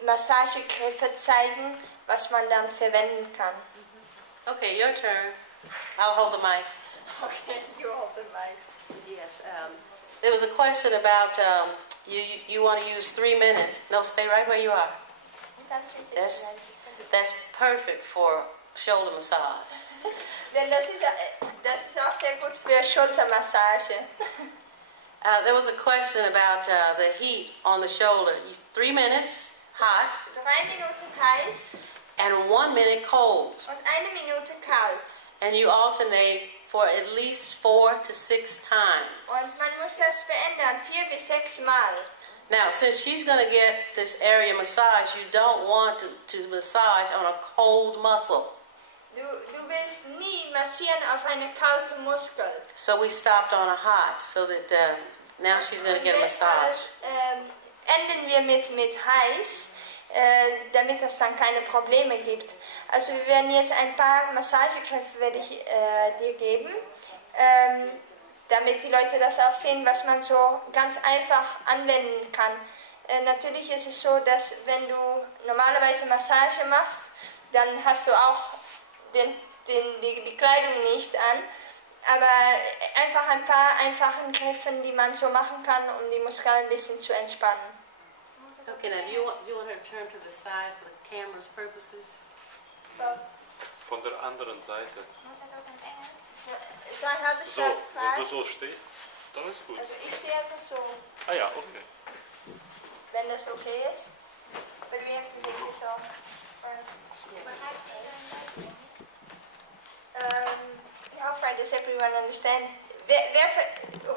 Massagegriffe zeigen, was man dann verwenden kann. Okay, your turn. I'll hold the mic. Okay, you hold the mic. Yes. There was a question about you want to use 3 minutes. No, stay right where you are. That's perfect for shoulder massage. Denn das ist auch sehr gut für Schultermassage. There was a question about the heat on the shoulder. 3 minutes hot 3 Minuten heiß and 1 minute cold. und 1 Minute kalt. And you alternate for at least 4 to 6 times. Und man muss das verändern, 4 bis 6 Mal. Now, since she's going to get this area massage, you don't want to massage on a cold muscle. Du willst nie massieren auf eine kalte Muskel. So we stopped on a hot, so that now she's going to get a massage. Enden wir mit heiß, damit es dann keine Probleme gibt. Also wir werden jetzt ein paar Massagegriffe werde ich dir geben, damit die Leute das auch sehen, was man so ganz einfach anwenden kann. Natürlich ist es so, dass wenn du normalerweise Massage machst, dann hast du auch die Kleidung nicht an, aber einfach ein paar einfachen Griffen, die man so machen kann, um die Muskeln ein bisschen zu entspannen. Okay, now you want her to turn to the side for the camera's purposes? Von der anderen Seite. So ein halbes So, wenn du so stehst, dann ist gut. Also ich stehe einfach so, Ah ja, okay. wenn das okay ist. But we have to make this off how far does everyone understand?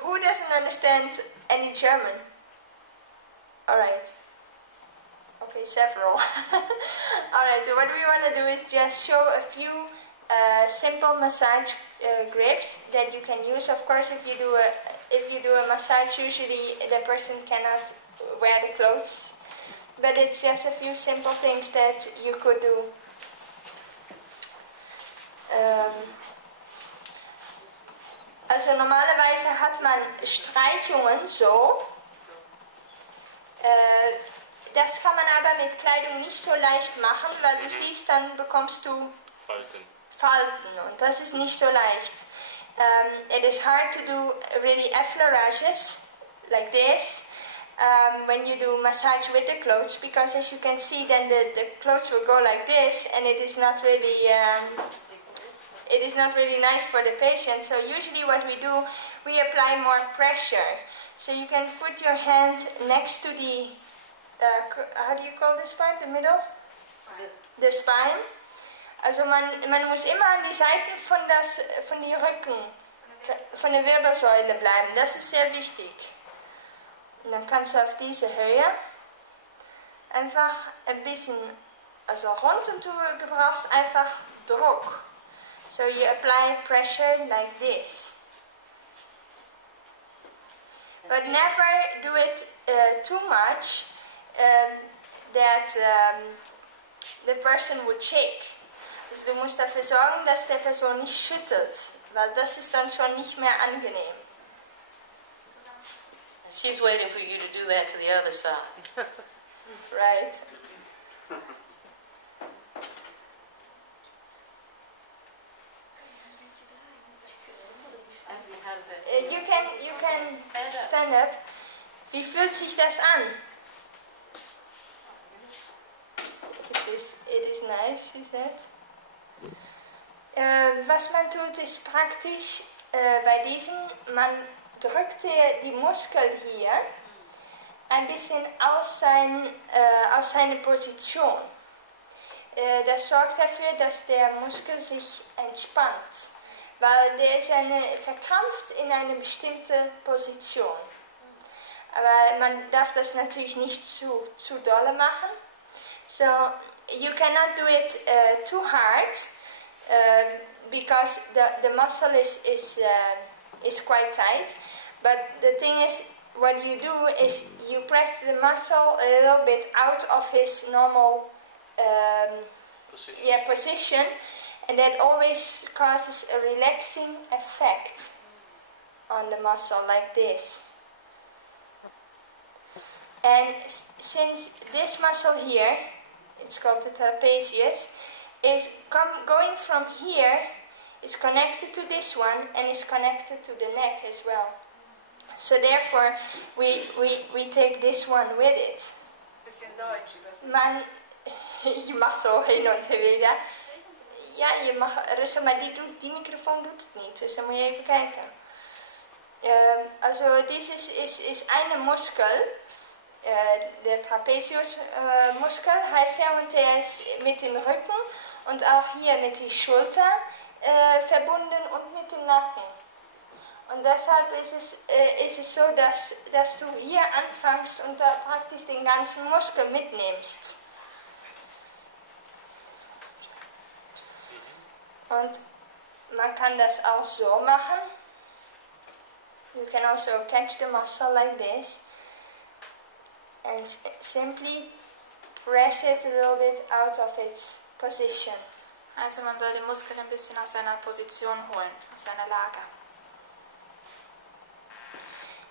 Who doesn't understand any German? Alright. Okay, several. Alright, so what we want to do is just show a few simple massage grips that you can use. Of course, if you do a massage, usually the person cannot wear the clothes, but it's just a few simple things that you could do. Also normalerweise hat man Streichungen so. Das kann man aber mit Kleidung nicht so leicht machen, weil du siehst, dann bekommst du Falten und das ist nicht so leicht. It is hard to do really effleurages like this when you do massage with the clothes, because as you can see, then the clothes will go like this, and it is not really nice for the patient. So usually what we do, we apply more pressure. So you can put your hand next to the how do you call this part? The middle? The spine. Also man muss immer an die Seiten von die Rücken, von der Wirbelsäule bleiben. Das ist sehr wichtig. Und dann kannst du auf diese Höhe einfach ein bisschen, also rund und du brauchst einfach Druck. So you apply pressure like this. But never do it too much that the person would shake. Dus du musst dafür sorgen, dass der Person nicht schüttelt, weil das ist dann schon nicht mehr angenehm. She's waiting for you to do that to the other side. Right. You can stand up. Wie fühlt sich das an? It is nice, she said. Was man tut, ist praktisch bei diesem, man drückt die Muskel hier ein bisschen aus seiner Position. Das sorgt dafür, dass der Muskel sich entspannt, weil der ist verkrampft in eine bestimmte Position. Aber man darf das natürlich nicht zu dolle machen. So you cannot do it too hard because the muscle is quite tight. But the thing is, what you do is you press the muscle a little bit out of his normal position, and that always causes a relaxing effect on the muscle like this. And since this muscle here, it's called the trapezius, is going from here, is connected to this one and is connected to the neck as well. So therefore, we take this one with it. Bisschen Deutsch übersetzt. Je mag zo heen en weer. Ja, je mag rusten, maar die microfoon doet het niet. Dus dan moet je even kijken. Also, dieses ist eine Muskel. Der Trapeziusmuskel heißt er, und der ist mit dem Rücken und auch hier mit der Schulter verbunden und mit dem Nacken. Und deshalb ist es so, dass du hier anfängst und da praktisch den ganzen Muskel mitnimmst. Und man kann das auch so machen. You can also catch the muscle like this and simply press it a little bit out of its position. Also man soll den Muskel ein bisschen aus seiner Position holen, aus seiner Lage.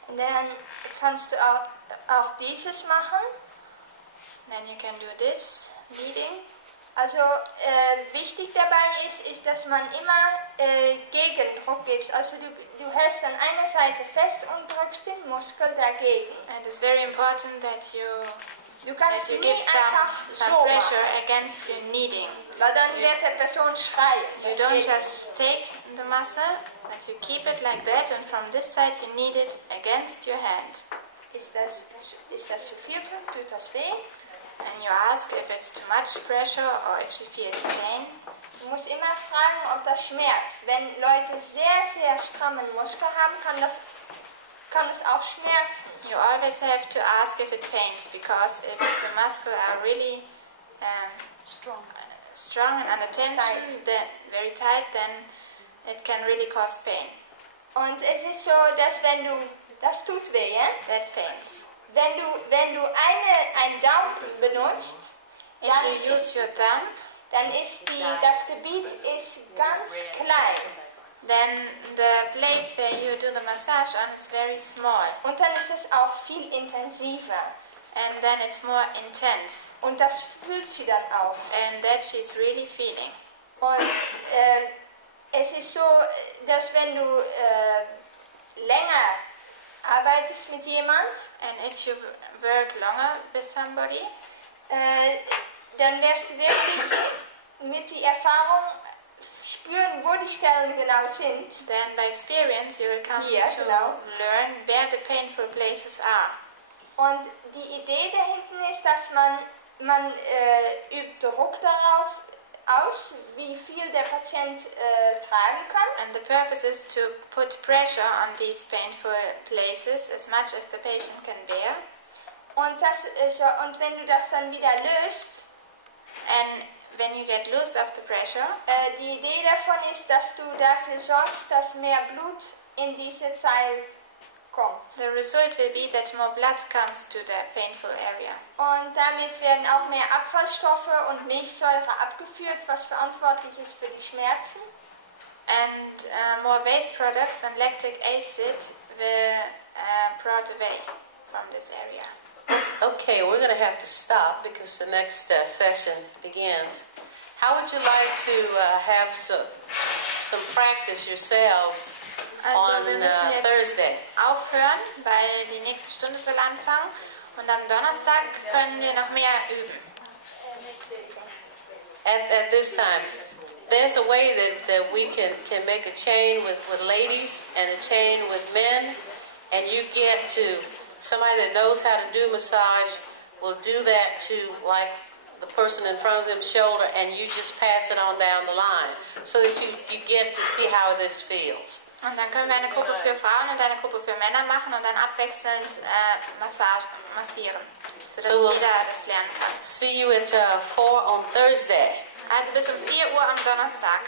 Und dann kannst du auch dieses machen. Then you can do this, kneading. Also wichtig dabei ist, dass man immer Gegendruck gibt. Also du hältst an einer Seite fest und drückst den Muskel dagegen. And it's very important that you give some pressure against your kneading. Weil dann wird die Person schreien. You don't just take the muscle, but you keep it like that, and from this side you knead it against your hand. Ist das zu viel? Tut das weh? And you ask if it's too much pressure or if she feels pain. Du musst immer fragen, ob das schmerzt. Wenn Leute sehr, sehr strammen Muskel haben, kann es auch schmerzen. You always have to ask if it pains, because if the muscles are really strong and under tension, then very tight, then it can really cause pain. Und es ist so, dass das tut weh, ja? That pains. Wenn du einen Daumen benutzt, dann ist das Gebiet ist ganz klein. Then the place where you do the massage on is very small. Und dann ist es auch viel intensiver. And then it's more intense. Und das fühlt sie dann auch. And that she's really feeling. Und es ist so, dass wenn du länger arbeitest mit jemand, and if you work longer with somebody, dann wirst du wirklich mit der Erfahrung spüren, wo die Stellen genau sind. Then by experience you will come to learn where the painful places are. Und die Idee dahinten ist, dass man übt Druck darauf aus, wie viel der Patient tragen kann. And the purpose is to put pressure on these painful places as much as the patient can bear. Und wenn du das dann wieder löst, and when you get loose of the pressure, Die Idee davon ist, dass du dafür sorgst, dass mehr Blut in diese Teil kommt. the result will be that more blood comes to the painful area. Und damit werden auch mehr Abfallstoffe und Milchsäure abgeführt, was verantwortlich ist für die Schmerzen. And more waste products and lactic acid will brought away from this area. Okay, we're going to have to stop because the next session begins. How would you like to have some practice yourselves Also wir on müssen jetzt Thursday? aufhören, weil die nächste Stunde soll anfangen. Und am Donnerstag können wir noch mehr üben. At this time, there's a way that we can make a chain with ladies and a chain with men, and you get to somebody that knows how to do massage will do that to like the person in front of them's shoulder, and you just pass it on down the line so that you get to see how this feels. Und dann können wir eine Gruppe für Frauen und eine Gruppe für Männer machen und dann abwechselnd massieren, sodass So we'll jeder das lernen kann. See you at 4 on Thursday. Also bis um 4 Uhr am Donnerstag.